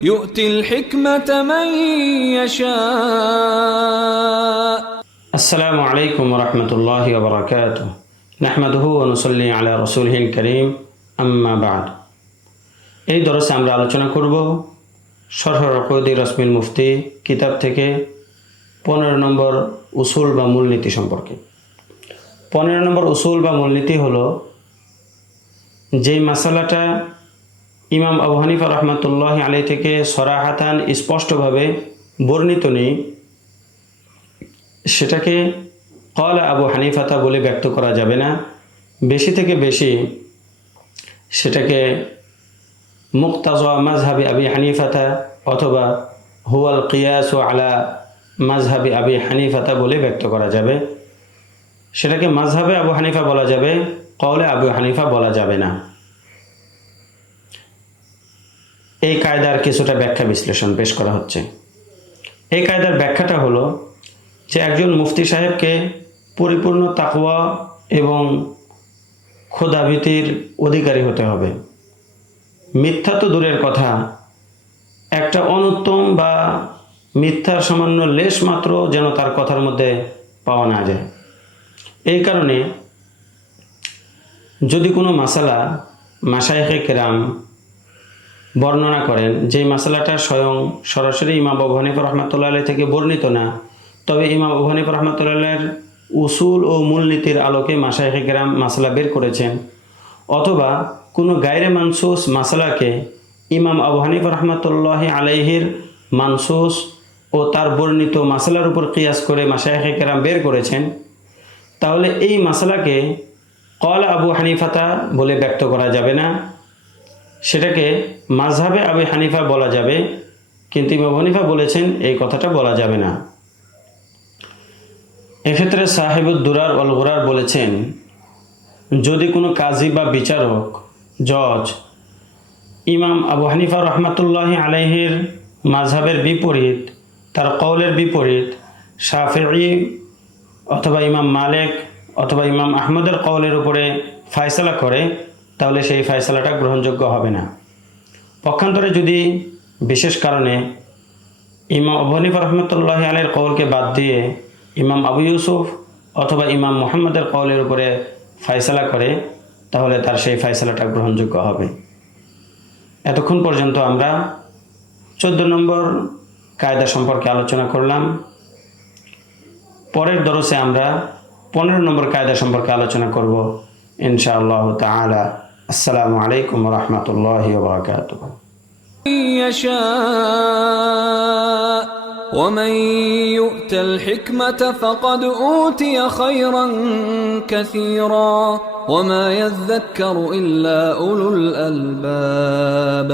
يؤتي الحكمة من يشاء. السلام عليكم ورحمة الله وبركاته. نحمده ونصلي على رسوله الكريم أما بعد. এই দরসে আমরা আলোচনা করব শরহ উকুদি রসমিল মুফতি কিতাব থেকে 15 নম্বর উসুল বা মূলনীতি সম্পর্কে। 15 নম্বর উসুল বা মূলনীতি হলো যেই মাসালাটা ইমাম আবু হানিফা রহমাতুল্লাহি আলাইহি থেকে সরাহাতান স্পষ্টভাবে বর্ণিত নেই, সেটাকে ক্বালা আবু হানিফাতা বলে ব্যক্ত করা যাবে না। বেশি থেকে বেশি সেটাকে মুক্তাজা মাজহাবি আবি হানিফাতা অথবা হুয়াল কিয়াসু আলা মাজহাবি আবি হানিফাতা বলে ব্যক্ত করা যাবে। সেটাকে মাজহাবে আবু হানিফা বলা যাবে, কওলে আবু হানিফা বলা যাবে না। এই কায়দার কিছুটা ব্যাখ্যা বিশ্লেষণ পেশ করা হচ্ছে। এই কায়দার ব্যাখ্যাটা হলো যে একজন মুফতি সাহেবকে পরিপূর্ণ তাকওয়া এবং খোদাভীতির অধিকারী হতে হবে। মিথ্যা তো দূরের কথা, একটা অনুত্তম বা মিথ্যার সামান্য লেশ মাত্র যেন তার কথার মধ্যে পাওয়া না যায়। এই কারণে যদি কোনো মাসালা মাশায়েখে কেরাম বর্ণনা করেন, যেই মাসালাটা স্বয়ং সরাসরি ইমাম আবু হানিফা রহমাতুল্লাহ আলাইহি থেকে বর্ণিত না, তবে ইমাম আবু হানিফা রহমাতুল্লাহ আলাইহির উসুল ও মূলনীতির আলোকে মাশায়েখে কেরাম মাসালা বের করেছেন, অথবা কোনো গায়রে মানসুস মাসালাকে ইমাম আবু হানিফা রহমাতুল্লাহ আলাইহির মানসুস ও তার বর্ণিত মাসালার উপর কিয়াস করে মাশায়েখে কেরাম বের করেছেন, তাহলে এই মাসালাকে ক্বালা আবু হানিফাতা বলে ব্যক্ত করা যাবে না। সেটাকে মাজহাবে আবু হানিফা বলা যাবে, কিন্তু ইমাম আবু হানিফা বলেছেন এই কথাটা বলা যাবে না। এক্ষেত্রে সাহেবুদ দুরার ওয়াল গুরার বলেছেন, যদি কোনো কাজী বা বিচারক জজ ইমাম আবু হানিফা রহমাতুল্লাহি আলাইহির মাজহাবের বিপরীত, তার কওলের বিপরীত শাফিঈ অথবা ইমাম মালিক অথবা ইমাম আহমদের কওলের উপরে ফয়সালা করে, তাহলে সেই ফয়সালাটা গ্রহণযোগ্য হবে না। পক্ষান্তরে যদি বিশেষ কারণে ইমাম আবু হানিফা রহমতুল্লাহি আলাইহির কওলকে বাদ দিয়ে ইমাম আবু ইউসুফ অথবা ইমাম মুহাম্মদের কওলের উপরে ফয়সালা করে, তাহলে তার সেই ফয়সালাটা গ্রহণযোগ্য হবে। এতক্ষণ পর্যন্ত আমরা 14 নম্বর কায়দা সম্পর্কে আলোচনা করলাম। পরের দরসে আমরা 15 নম্বর কায়দা সম্পর্কে আলোচনা করব ইনশাআল্লাহ তাআলা। আসসালামু আলাইকুম ওয়া রাহমাতুল্লাহি ওয়া বারাকাতুহু। ومن يؤت الحكمة فقد أوتي خيرا كثيرا وما يذكر إلا أولو الألباب.